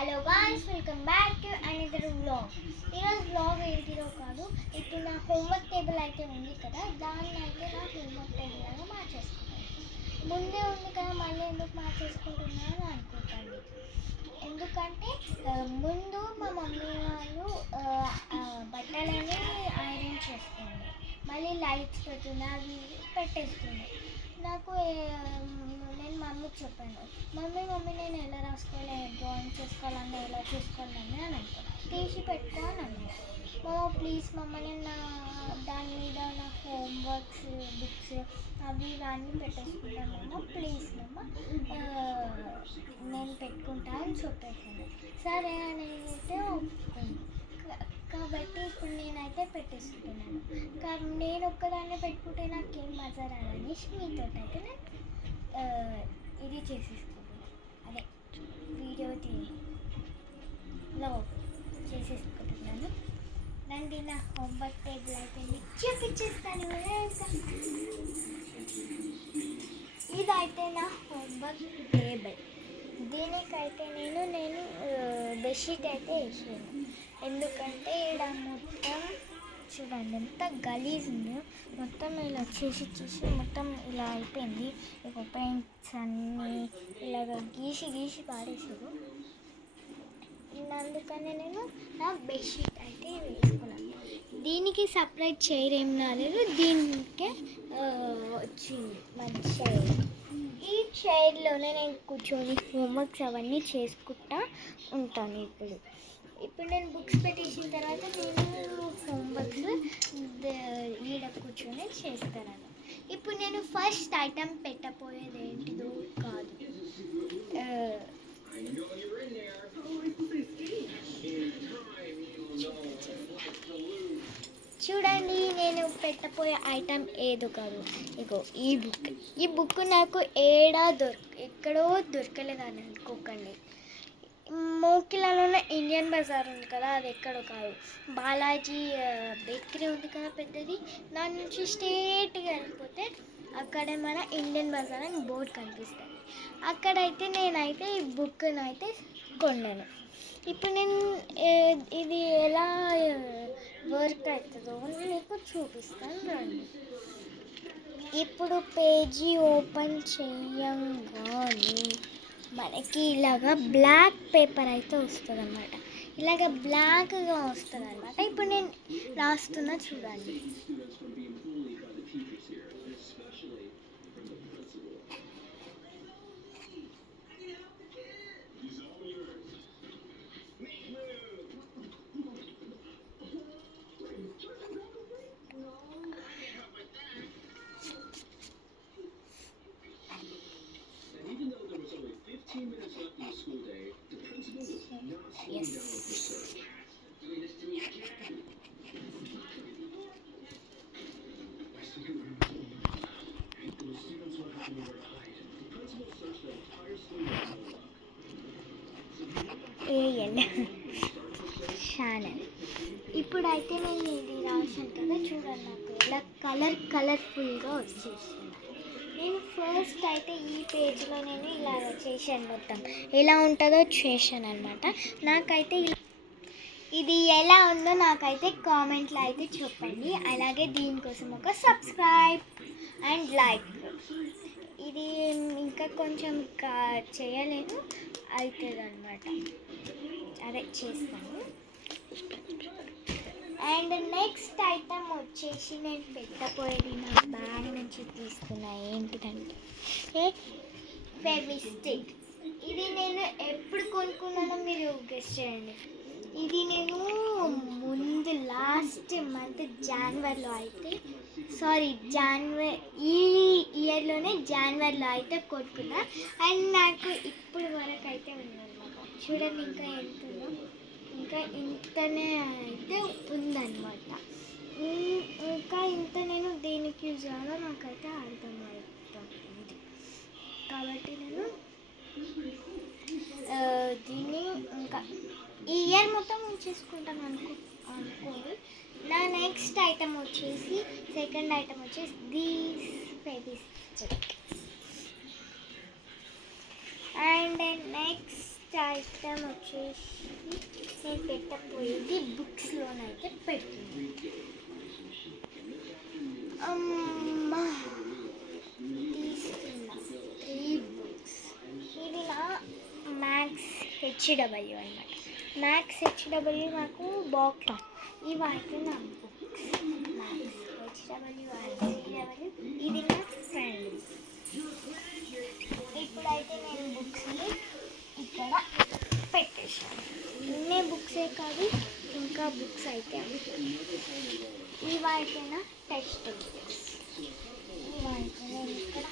Hello guys, welcome back to another vlog. ఈరోజు vlog ఏంటిదో కాదు, ఇప్పుడు నా హోంవర్క్ టేబుల్ అయితే ఉంది కదా, దాన్ని అయితే నా హోంవర్క్ టేబుల్ లాగా మార్చేసుకుంటాను. ముందే ఉంది కదా, మళ్ళీ ఎందుకు మార్చేసుకుంటున్నాను అని అనుకుంటాను. ఎందుకంటే ముందు మా మమ్మీ వాళ్ళు బట్టలని ఐరన్ చేస్తుంది, మళ్ళీ లైట్స్ పెడుతుంది, అవి పెట్టేస్తుంది. నాకు నేను మమ్మీకి చెప్పాను, మమ్మీ నేను ఎలా రాసుకోవాలి, డ్రాయింగ్ చేసుకోవాలన్నా ఎలా చూసుకోవాలని అని అనుకున్నాను. తీసి పెట్టుకో అని అన్నాను. ప్లీజ్ మమ్మల్ని దాని మీద నా హోంవర్క్స్ బుక్స్ అవి ఇవన్నీ పెట్టేసుకుంటాను ప్లీజ్ నేను పెట్టుకుంటా అని చెప్పేసాను. సరే నేనైతే ఒప్పుకున్నాను. కాబట్టి ఇప్పుడు నేనైతే పెట్టేసుకుంటున్నాను. నేను ఒక్కదాన్నే పెట్టుకుంటే నాకేం మజా రాదనేసి మీతో అయితే నేను ఇది చేసేసుకుంటున్నాను, అదే వీడియోలో చేసేసుకుంటున్నాను. దానికి నా హోంవర్క్ టేబుల్ అయితే చూపించేస్తాను. ఇదైతే నా హోంవర్క్ టేబుల్. దీనికైతే నేను బెడ్షీట్ అయితే వేసాను, ఎందుకంటే ఇక్కడ మొత్తం చూడండి ఎంత గలీజ్ ఉందో. మొత్తం ఇలా చేసి మొత్తం ఇలా అయిపోయింది. ఇక పెయింట్స్ అన్నీ ఇలాగ గీసి పాడేసారు. అందుకనే నేను నా బెడ్షీట్ అయితే వేసుకున్నాను. దీనికి సపరేట్ చైర్ ఏం రాలేదు, దీనికే వచ్చింది మంచి చైర్. ఈ చైర్లోనే నేను కూర్చొని హోంవర్క్స్ అవన్నీ చేసుకుంటా ఉంటాను. ఇప్పుడు నేను బుక్స్ పెట్టేసిన తర్వాత నేను హోంవర్క్స్ ఈడ కూర్చొని చేస్తాను. ఇప్పుడు నేను ఫస్ట్ ఐటమ్ పెట్టబోయేది ఏంటిదో కాదు, చూడండి నేను పెట్టబోయే ఐటమ్ ఏదో కాదు, ఇగో ఈ బుక్ నాకు ఎక్కడో దొరకలేదని అనుకోకండి. మోకిలాలోనే ఇండియన్ బజార్ ఉంది కదా, అది ఎక్కడో కాదు, బాలాజీ బేకరీ ఉంది కదా పెద్దది, దాని నుంచి స్ట్రేట్గా వెళ్ళిపోతే అక్కడే మన ఇండియన్ బజార్ అని బోర్డు కనిపిస్తుంది. అక్కడైతే నేనైతే ఈ బుక్ను అయితే కొన్నాను. ఇప్పుడు నేను ఇది ఎలా వర్క్ అవుతుందో మీకు చూపిస్తాను రండి. ఇప్పుడు పేజీ ఓపెన్ చేయంగానే మనకి ఇలాగా బ్లాక్ పేపర్ అయితే వస్తుంది అన్నమాట. ఇలాగ బ్లాక్గా వస్తుంది అన్నమాట. ఇప్పుడు నేను రాస్తున్నా చూడండి. ఛానల్ ఇప్పుడైతే నేను ఇది రాసాను కదా చూడండి, నాకు ఇలా కలర్ఫుల్గా వచ్చేసింది. నేను ఫస్ట్ అయితే ఈ పేజ్లో నేను ఇలా చేశాను, మొత్తం ఎలా ఉంటుందో చేశాను అనమాట. నాకైతే ఇది ఎలా ఉందో నాకైతే కామెంట్లో అయితే చెప్పండి. అలాగే దీనికోసం ఒక సబ్స్క్రైబ్ అండ్ లైక్. ఇది ఇంకా కొంచెం చేయలేను, అవుతుంది అనమాట, అదే చేస్తాను. అండ్ నెక్స్ట్ ఐటమ్ వచ్చేసి నేను పెట్టబోయేది నా బ్యాగ్ నుంచి తీసుకున్నా ఏంటిదంటే ఫెవిస్టిక్. ఇది నేను ఎప్పుడు కొనుక్కున్నానో మీరు గెస్ చేయండి. ఇది నేను ముందు లాస్ట్ మంత్ జనవరిలో అయితే ఈ ఇయర్లోనే జనవరిలో అయితే కొనుక్కున్నా. అండ్ నాకు ఇప్పుడు వరకు అయితే ఉందన్నమాట. చూడండి ఇంకా ఎంత ఉందో, ఇంకా ఇంతనే అయితే ఉందన్నమాట. ఇంకా ఇంత నేను దేనికి యూజ్ చేయాలో నాకైతే అర్థమవుతుంది. కాబట్టి నేను దీన్ని ఇంకా ఈ ఇయర్ మొత్తం చేసుకుంటాను అనుకోండి. నా నెక్స్ట్ ఐటమ్ వచ్చేసి సెకండ్ ఐటమ్ వచ్చేసి these Fevistik. And next next item వచ్చేసి నేను పెట్టబోయేది బుక్స్లోనైతే పెడుతుంది. అమ్మా తీసుకున్నా 3 బుక్స్. ఇది నా మ్యాథ్స్ హెచ్డబ్ల్యూ అనమాట. మ్యాథ్స్ హెచ్డబ్ల్యూ నాకు బాక్స్. ఇవి అయితే నా బుక్స్ మ్యాథ్స్ హెచ్డబ్ల్యూ ఐసిడబ్ల్యూ. ఇది నా ఫ్రెండ్. ఇప్పుడైతే నేను బుక్స్ని ఇక్కడ పెట్టేసాను. ఇన్నే బుక్సే కాదు, ఇంకా బుక్స్ అయితే ఇవైతే నా టెక్స్ట్ బుక్స్. ఇవైతే నేను ఇక్కడ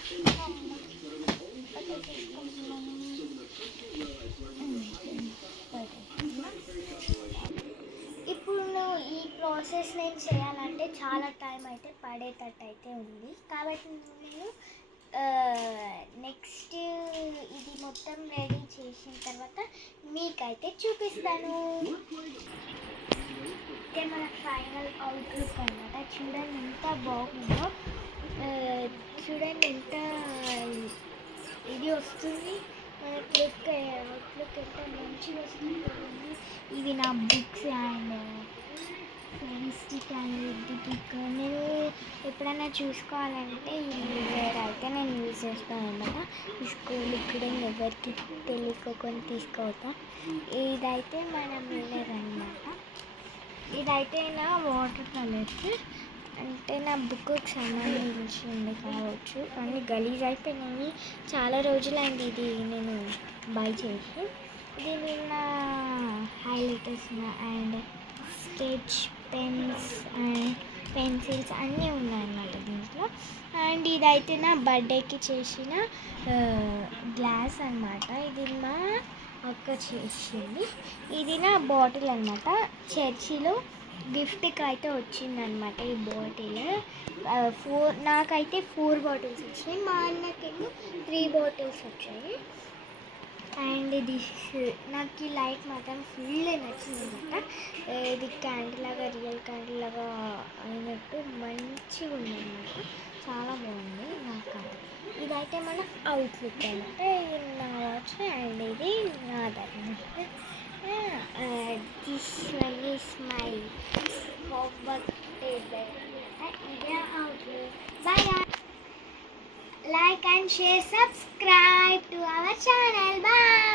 ఇప్పుడు ఈ ప్రాసెస్ నేను చేయాలంటే చాలా టైం అయితే పడేటట్టు అయితే ఉంది. కాబట్టి నేను నెక్స్ట్ ఇది మొత్తం రెడీ చేసిన తర్వాత మీకైతే చూపిస్తాను. ఇదే మన ఫైనల్ అవుట్లుక్ అనమాట. చూడండి ఎంత బాగుందో, చూడండి ఎంత ఇది వస్తుంది మనకి. అవుట్లుక్ ఎంత మంచిగా వస్తుంది. ఇవి నా books and Fevistik and lipstick. నేను ఎప్పుడైనా చూసుకోవాలంటే ఈ యూజర్ అయితే నేను యూజ్ చేస్తాను అనమాట. ఈ స్కూల్ కూడా ఎవరికి తెలియకోకుండా తీసుకోవతా. ఇదైతే మన మిర్రర్ అనమాట. ఇదైతే నా వాటర్ కలర్స్, అంటే నా బుక్కి సంబంధించింది కావచ్చు, కానీ గలీజ్ అయిపోయినాయి. చాలా రోజులైంది ఇది నేను బై చేసి. ఇది నిన్న highlighters and sketch pens and pencils అన్నీ ఉన్నాయన్నమాట దీంట్లో. అండ్ ఇదైతే నా బర్త్డేకి చేసిన గ్లాస్ అనమాట. ఇది మా అక్క చేసింది. ఇది నా బాటిల్ అనమాట. చర్చిలో గిఫ్ట్కి అయితే వచ్చిందనమాట ఈ బాటిల్. నాకైతే 4 బాటిల్స్ వచ్చాయి, మా అన్నకేమో 3 బాటిల్స్ వచ్చాయి. అండ్ నాకు ఈ లైట్ మాత్రం ఫుల్ నచ్చింది అనమాట. ఇది క్యాండిల్ లాగా, రియల్ క్యాండిల్ లాగా అయినట్టు మంచిగా ఉందన్నమాట. చాలా బాగుంది నాకు. ఇదైతే మన అవుట్లుక్ అనమాట. ఇది నా వాచ్ అండ్ ఇది నాదన్నమాట. This one is my homework table. ఇదే outlook. Bye. Like and share, subscribe to our channel. Bye.